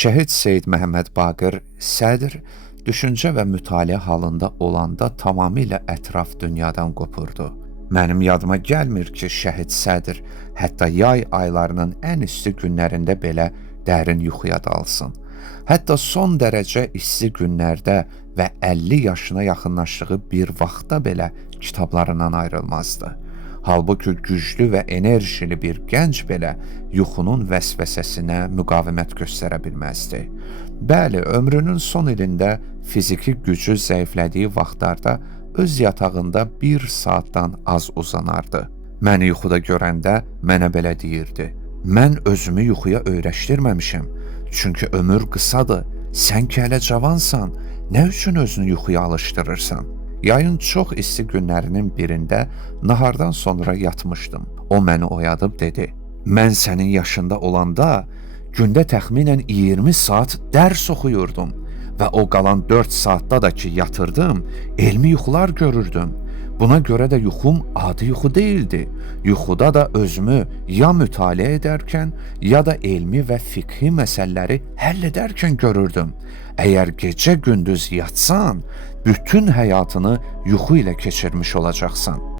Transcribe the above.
Şəhid Seyid Məhəmməd Baqir sədr düşüncə və mütaliə halında olanda tamamilə ətraf dünyadan qopurdu. Mənim yadıma gəlmir ki, şəhid sədr hətta yay aylarının ən isti günlərində belə dərin yuxuya dalsın. Hətta son dərəcə isti günlərdə və 50 yaşına yaxınlaşdığı bir vaxtda belə kitablarından ayrılmazdı. Halbuki güclü və enerjili bir gənc belə yuxunun vəsvəsəsinə müqavimət göstərə bilməzdi. Bəli, ömrünün son ilində fiziki gücü zəiflədiyi vaxtlarda öz yatağında 1 saatdan az uzanardı. Məni yuxuda görəndə mənə belə deyirdi: "Mən özümü yuxuya öyrəşdirməmişəm. Çünki ömür qısadır. Sən ki hələ cavansan, nə üçün özünü yuxuya alışdırırsan?" Yayın çox isti günlərinin birində nahardan sonra yatmışdım. O məni oyadıb dedi: "Mən sənin yaşında olanda gündə təxminən 20 saat dərs oxuyurdum və o qalan 4 saatda da ki yatırdım, elmi yuxular görürdüm. Buna görə də yuxum adi yuxu deyildi. Yuxuda da özümü ya mütaliə edərkən, ya da elmi və fiqhi məsələləri həll edərkən görürdüm. Əgər gecə-gündüz yatsan, bütün həyatını yuxu ilə keçirmiş olacaqsan."